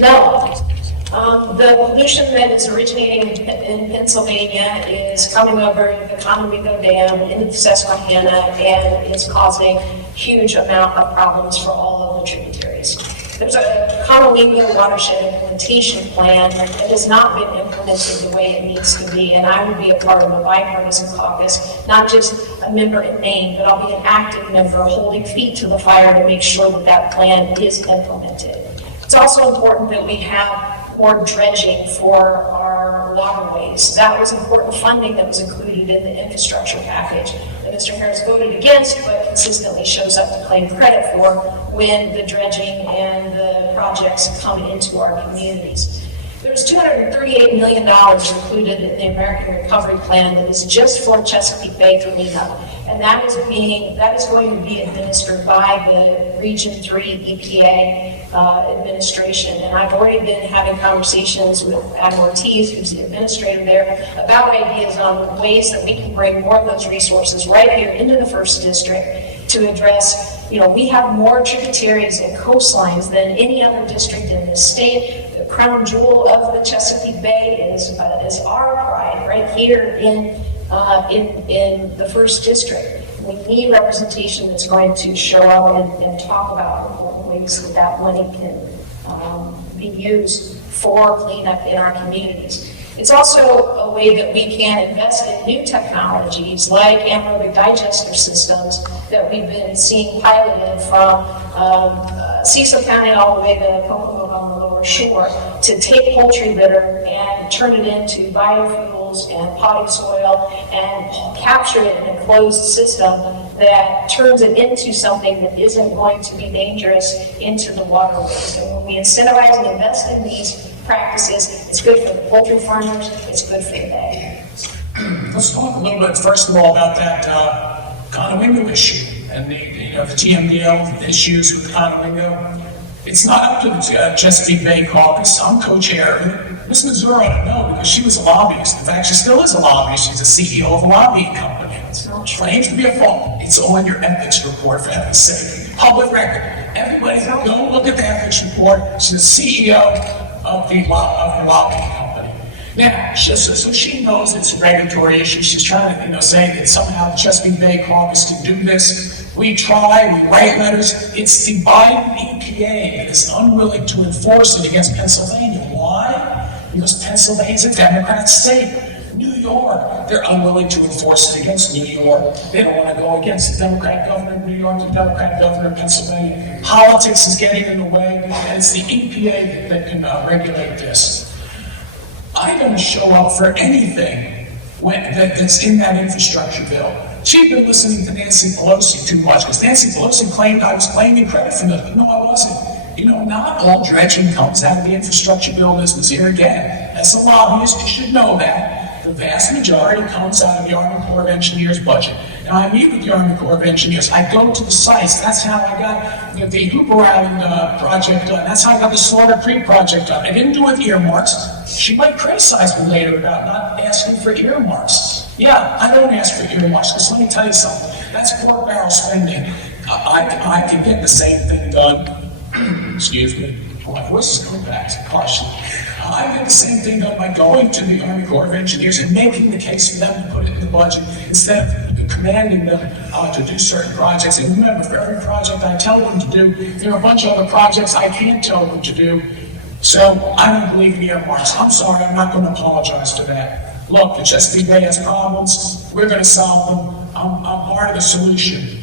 No. The pollution that is originating in Pennsylvania is coming over the Conowingo Dam into the Susquehanna, and it's causing huge amount of problems for all of the tributaries. There's a Conowingo watershed implementation plan that has not been implemented the way it needs to be, and I will be a part of a bipartisan caucus, not just a member in name, but I'll be an active member holding feet to the fire to make sure that that plan is implemented. It's also important that we have more dredging for our waterways. That was important funding that was included in the infrastructure package that Mr. Harris voted against, but consistently shows up to claim credit for when the dredging and the projects come into our communities. There's $238 million included in the American Recovery Plan that is just for Chesapeake Bay cleanup, and that is going to be administered by the Region 3 EPA administration. And I've already been having conversations with Adam Ortiz, who's the administrator there, about ideas on ways that we can bring more of those resources right here into the 1st District to address, we have more tributaries and coastlines than any other district in the state. The crown jewel of the Chesapeake Bay is our pride right here in the 1st District. We need representation that's going to show up and talk about important ways that money can be used for cleanup in our communities. It's also a way that we can invest in new technologies like anaerobic digester systems that we've been seeing piloted from Cecil County all the way to Pocomoke on the lower shore, to take poultry litter and turn it into biofuels and potting soil and capture it in a closed system that turns it into something that isn't going to be dangerous into the waterways. And when we incentivize and invest in these practices, it's good for the poultry farmers, it's good for the bay. Let's talk a little bit, first of all, about that Conowingo issue and the TMDL issues with Conowingo. It's not up to the Chesapeake Bay caucus. I'm co-chair of it. Ms. Mizeur ought to know because she was a lobbyist. In fact, she still is a lobbyist. She's a CEO of a lobbying company. It's not claims to be a fault. It's on your ethics report, for heaven's sake. Public record. Everybody go look at the ethics report. She's the CEO of the lobbying company. Now, so she knows it's a regulatory issue. She's trying to, say that somehow the Chesapeake Bay caucus can do this. We try, we write letters. It's the Biden EPA that is unwilling to enforce it against Pennsylvania. Why? Because Pennsylvania is a Democrat state. New York, they're unwilling to enforce it against New York. They don't want to go against the Democrat governor of New York, the Democrat governor of Pennsylvania. Politics is getting in the way, and it's the EPA that can regulate this. I don't show up for anything that's in that infrastructure bill. She'd been listening to Nancy Pelosi too much, because Nancy Pelosi claimed I was claiming credit for this. No, I wasn't. Not all dredging comes out of the infrastructure bill, Ms. Mizeur. Again, as a lobbyist, you should know that. The vast majority comes out of the Army Corps of Engineers budget. Now, I meet with the Army Corps of Engineers. I go to the sites. That's how I got the Hooper Island project done. That's how I got the Slaughter Creek project done. I didn't do it with earmarks. She might criticize me later about not asking for earmarks. Yeah, I don't ask for earmarks, because let me tell you something. That's pork barrel spending. I can get the same thing done. Excuse me. My voice is coming back partially. I get the same thing done by going to the Army Corps of Engineers and making the case for them to put it in the budget instead of commanding them to do certain projects. And remember, for every project I tell them to do, there are a bunch of other projects I can't tell them to do. So I don't believe in earmarks. I'm sorry, I'm not going to apologize for that. Look, the Chesapeake Bay has problems. We're going to solve them. I'm part of the solution.